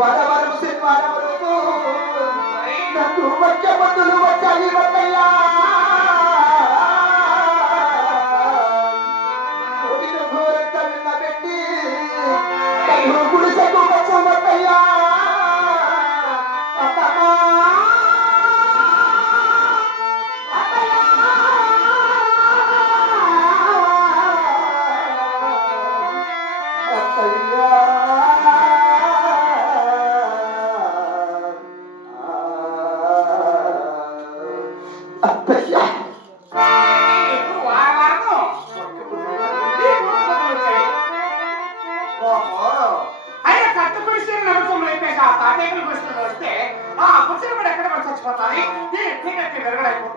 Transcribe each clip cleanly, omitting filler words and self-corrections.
వారవారం శనివారం రోజు నాకు వచ్చే పొద్దులు వచ్చాయి వద్దయ్యా. ఘోరంతా విన్నబెట్టి గుడిసెకు వచ్చాం వద్దయ్యా.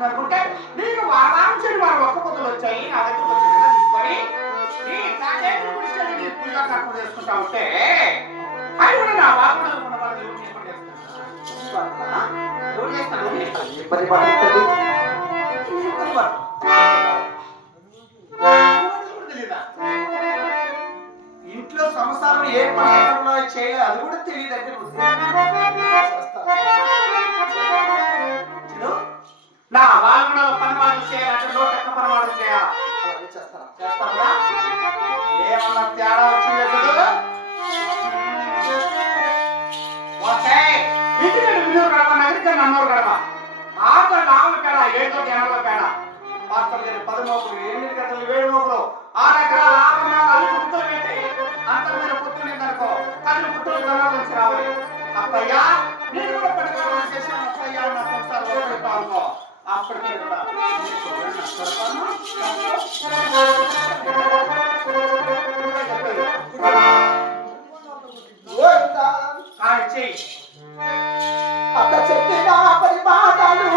అనుకుంటే నీకు వారాంశ వారు ఒక్క పొద్దులు వచ్చాయి నా దగ్గర తీసుకొని నీ తాటేకులు గుడిసెలు నీ పూజ కర్మ చేసుకుంటా ఉంటే అది కూడా నా వాకులు ఉన్న వాళ్ళు ఇంట్లో సంసారం ఏ పనులు చేయాలి అది కూడా తెలియదంటే నా వాళ్ళు పనివాళ్ళు చేయాలంటే నోటెక్క పనివాళ్ళు చేయాలి. చేస్తారా ఏమన్నా తేడా వచ్చింది ఇంటి వినూరు గడప నగరికి నన్నూరు గడప ఆటో ఆవుల పేడ 7 గంటల పేడ పాత్రలు 8 గంటలు 7 మోపులు 6 ఎకరాల ఆభరణాలు పుట్టులు పెట్టి అంత మీద పుట్టులు ఏందనుకో కదిలి పుట్టులు జనాల నుంచి రావాలి. అప్పయ్యా నేను కూడా పట్టుకోవాలని చేశాను. అప్పయ్యా నా సంసారం అనుకో అప్పటికే అక్క చెప్పిన పరిపాటాలు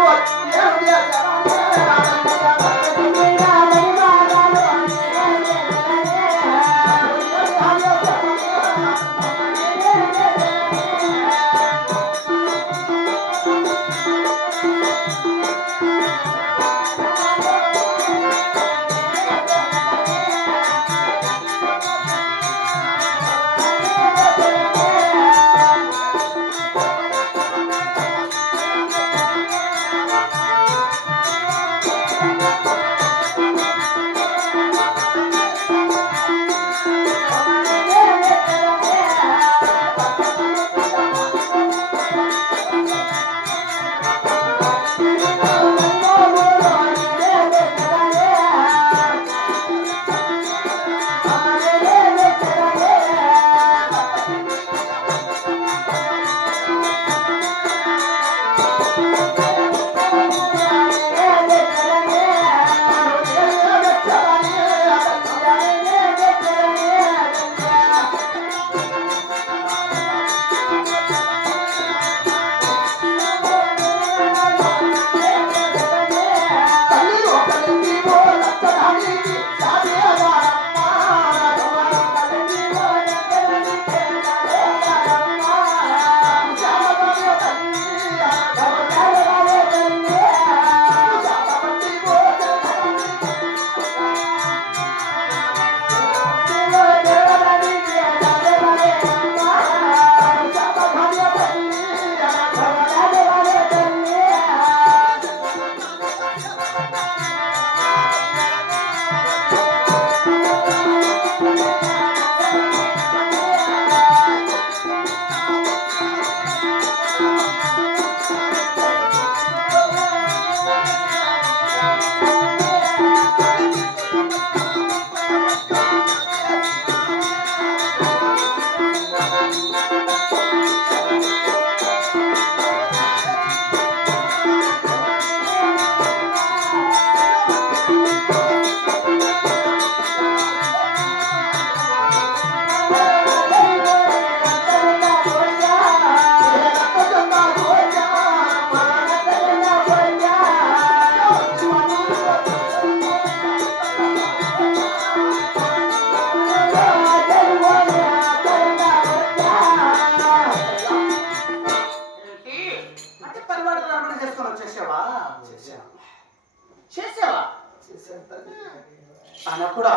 కూడా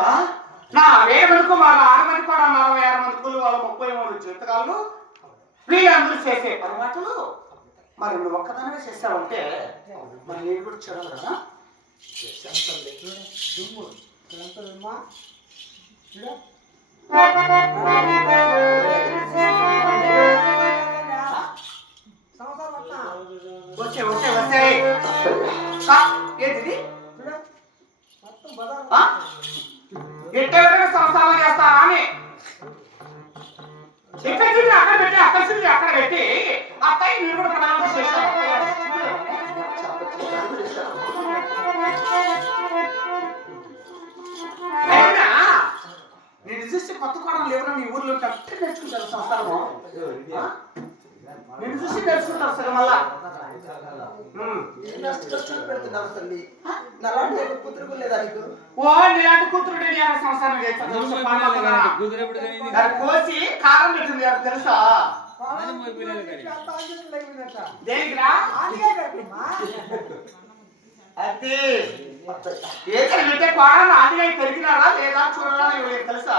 నా 1000 మందికి వాళ్ళ 6 మంది కూడా 46 మంది కులు వాళ్ళ 33 జీవితకాలు స్త్రీలందరూ చేసే పొరపాటులు మరి నువ్వు ఒక్కదానివే చేస్తావంటే మరి నేను కూడా చూడాలి కదా. వచ్చే వచ్చే వచ్చే ఏంటిది ఎట్టేవరకు సంసారం చేస్తారా అని ఇక్కడ చూసి అక్కడ పెట్టి అక్కడ చూసి అక్కడ పెట్టి అత్తయ్య మీరు కూడా ప్రధానం చేశారు. నేను చూసి కొత్త కోడలు ఎవరో నీ ఊర్లో కరెక్ట్ నేర్చుకుంటారు సంసారము. నేను చూసి నేర్చుకుంటారు సరే మళ్ళా పెడుతున్నావు తల్లి. నాలాంటి కూతురు లేదా నీకు? ఓ నీలాంటి కూతురు సంసారం చేస్తాను కోసి కారం పెట్టింది తెలుసా? దేనికిరా అది ఏదైనా పెట్టే కోడలు ఆదిగా పెరిగినారా లేదా చూడరా తెలుసా?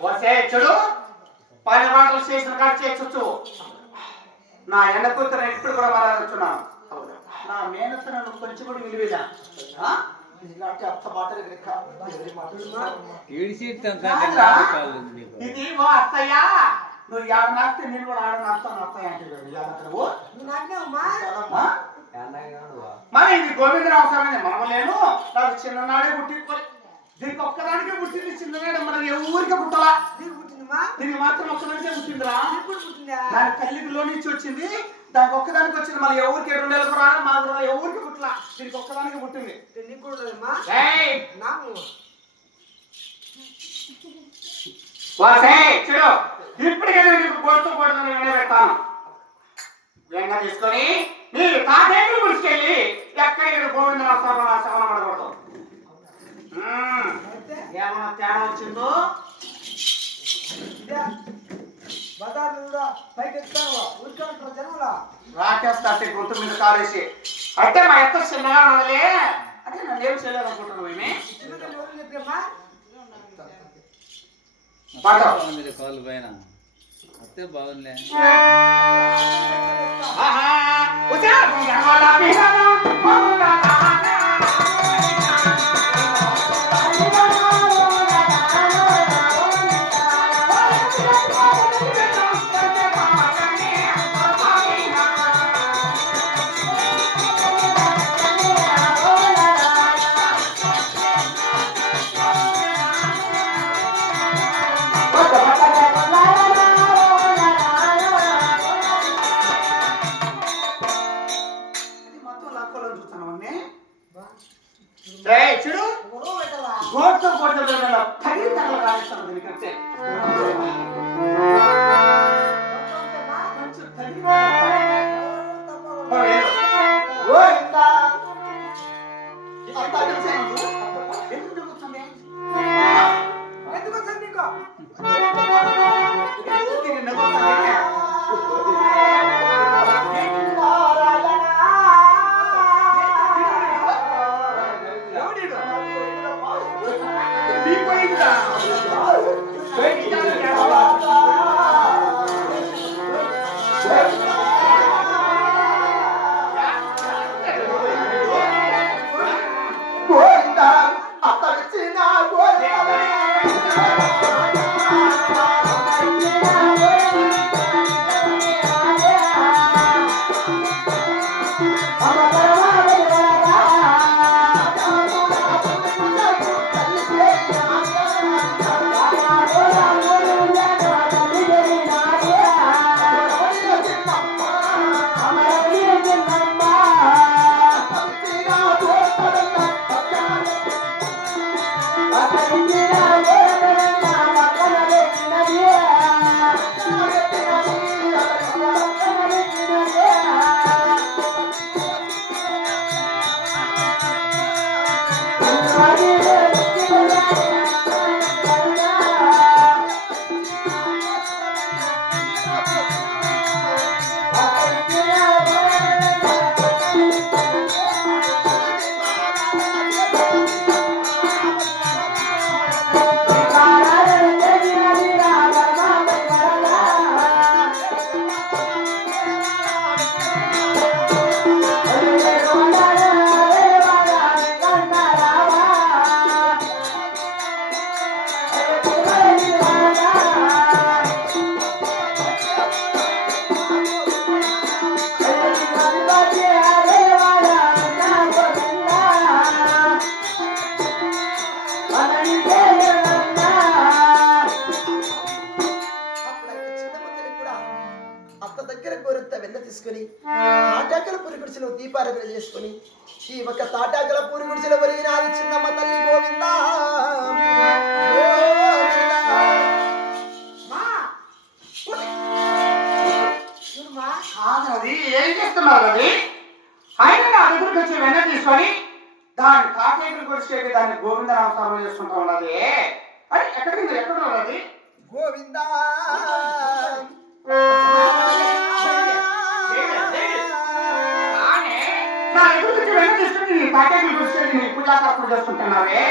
వసే చెడు పని మాటలు చేసిన కాదు చేయొచ్చు. నా ఎండ కూతురు ఎప్పుడు కూడా మారాడుతున్నాను. నా మేనత్త నన్ను కొంచెం కూడా విలువేదా ఇలాంటి అత్త మాటలు ఇది ఓ అత్తయ్యా నువ్వు ఏడ నాకితే నేను కూడా ఆడ నాకుతాను అత్తయ్య అంటే మరి ఇది గోవిందరావు స్వామి మనవలేను. నాకు చిన్ననాడే పుట్టి దీనికి ఒక్కదానికే పుట్టింది. చిన్ననాడే మనం ఎవరికి పుట్టాలా దీనికి మాత్రం ఒక్కదానికే పుట్టిందిరా. దాని తల్లిలో నుంచి వచ్చింది దానికి ఒక్కదానికి వచ్చింది. మళ్ళీ ఎవరికి 7 నెలలకు రా మాకు ఎవరికి పుట్టలా దీనికి ఒక్కదానికి పుట్టింది. చూడు ఇప్పటికైనా నీకు కొడుతూ కొడుతున్నా పెడతాను. వెంట తీసుకొని నీ తాతేళ్ళు గుడికెళ్ళి ఎక్కడికి గోవిందరావు శవనం పడకూడదు. ఏమన్నా తేడా వచ్చిందో రాకేస్తా గొంతు మీద కాలేసి అంటే మా ఎత్త చిన్నగా ఉన్నదిలే అంటే నన్ను ఏం చేయలేదనుకుంటున్నావు. కాళ్ళు పైన అత్తే బాగుంది. చూడు గోట్తో గోట్ల తగిలి తగల కానిస్తాను దీనికంటే దీపారాధన చేసుకొని ఈ ఒక్క తాటాకుల పూరి గుడిసెల ఒరిగినాది చిన్నమ్మ తల్లి గోవిందా అది ఏం చేస్తున్నారు అది ఆయన నా దగ్గరికి వచ్చి వెన్న తీసుకొని దాని తాకేకులు కొడిచేది దాన్ని గోవింద నామస్మరణ చేసుకుంటా ఉన్నది. అది ఎక్కడ ఉన్నది గోవిందా నా ఎదురుకి వెన్న తీసుకుని నీ తాకేకులు కొడిచేది నీ పూజాకర్తలు చేసుకుంటున్నావే.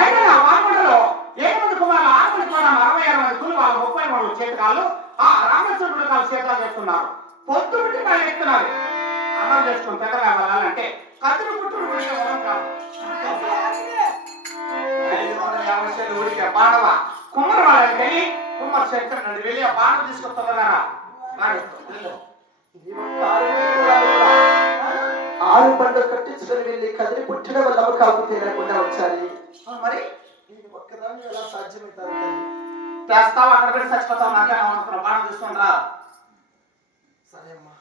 అయితే నా వార్మలో 7 మంది కుమారులు 6 మంది కుమారులు 66 మంది కులు వాళ్ళు 33 చేతకాలు ఆ రామచంద్రుడు కాలు చేతాలు చేస్తున్నారు. పొద్దు పెట్టి వాళ్ళు ఎక్కుతున్నారు. అన్నం చేసుకుని పెద్దగా వెళ్ళాలంటే కత్తులు పుట్టుడు ఉడికే వరం కాదు. 550 ఉడికే పాండవ కుమ్మరి వాళ్ళకి వెళ్ళి కుమ్మరి చెప్తున్నాడు వెళ్ళి ఆ పాండవ తీసుకొస్తున్నారా 6 బండ్లు కట్టించుకొని వెళ్ళి కదిలి పుట్టిన వల్ల కాపు తీరకుండా వచ్చాలి. మరి ఇది ఒక్కదాన్ని ఎలా సాధ్యమవుతారు? చేస్తావు అక్కడ పెట్టి చచ్చిపోతావు నాకే అవసరం పాండవ తీసుకుంటారా. సరే అమ్మా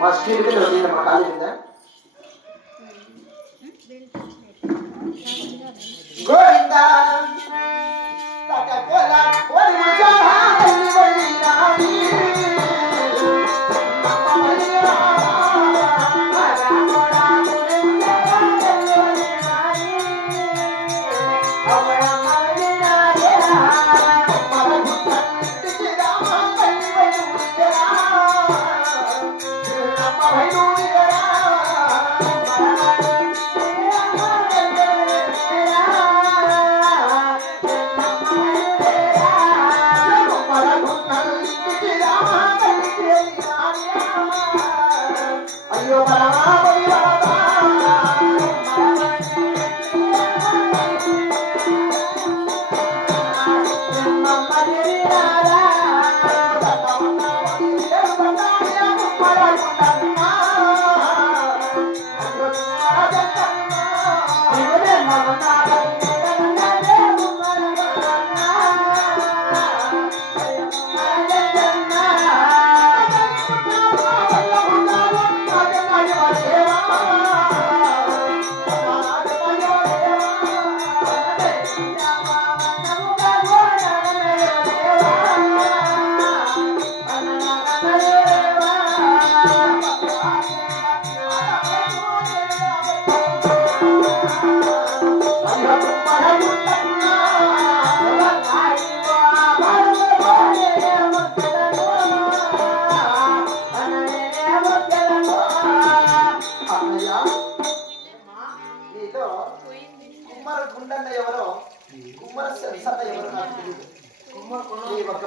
మా స్కీల్ మా కాలేజ్ గోవిందా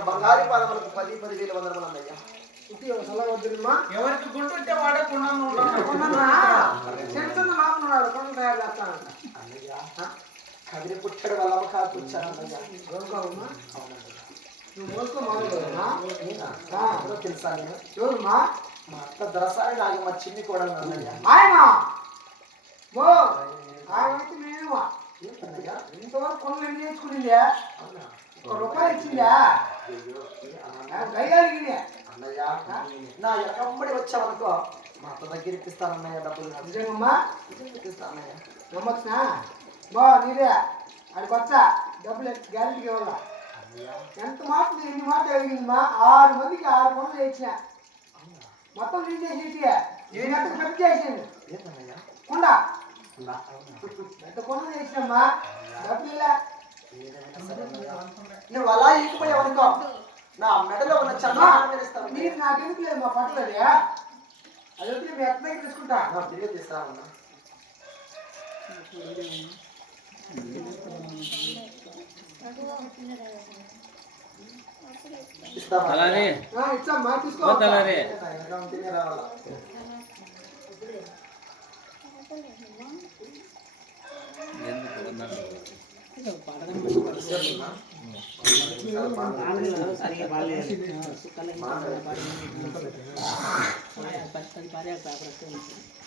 బంగారు పాదములకు 10,000 వందనములు అన్నయ్యా. ఎవరికి గుండు ఉంటే వాడే కుండను కదిరి పుట్టడు వల్ల కాపుచ్చాను తెలుసా నేను మా అత్త దరసారి నాకు మా చిన్ని కూడా ఆయన ఇంతవరకు కొనులు ఎన్ని నేర్చుకునిందే ₹1 ఇచ్చిందా గైగాలిగిందే అన్నయ్య నా ఎక్కడి వచ్చావనుకో మా అత్త దగ్గర ఇప్పిస్తానన్నయ్య డబ్బులు నిజంగమ్మా ఇప్పిస్తానయ్య నమ్మచ్చునా బా నీదే అడికి వచ్చా డబ్బులు గ్యారెంటీకి ఇవ్వాలా ఎంత మాట ఎన్ని మాట అడిగిందమ్మా 6 మందికి 6 పనులు చేసిన మొత్తం నేను చేసేటి పెద్ద చేసింది కుండా పెద్ద పనులు చేసినమ్మా డబ్బులు నువ్వు అలా ఇచ్చిపోయావనుకో నా మెడలో ఉన్న చంద్రబాబు మీరు నాకెందుకు లేదు మా పట్టలేదు అది వద్దు మీ ఎత్త దగ్గర తీసుకుంటా తిరిగి తీస్తామన్నా ఇచ్చమ్మా తీసుకో ఎందుకు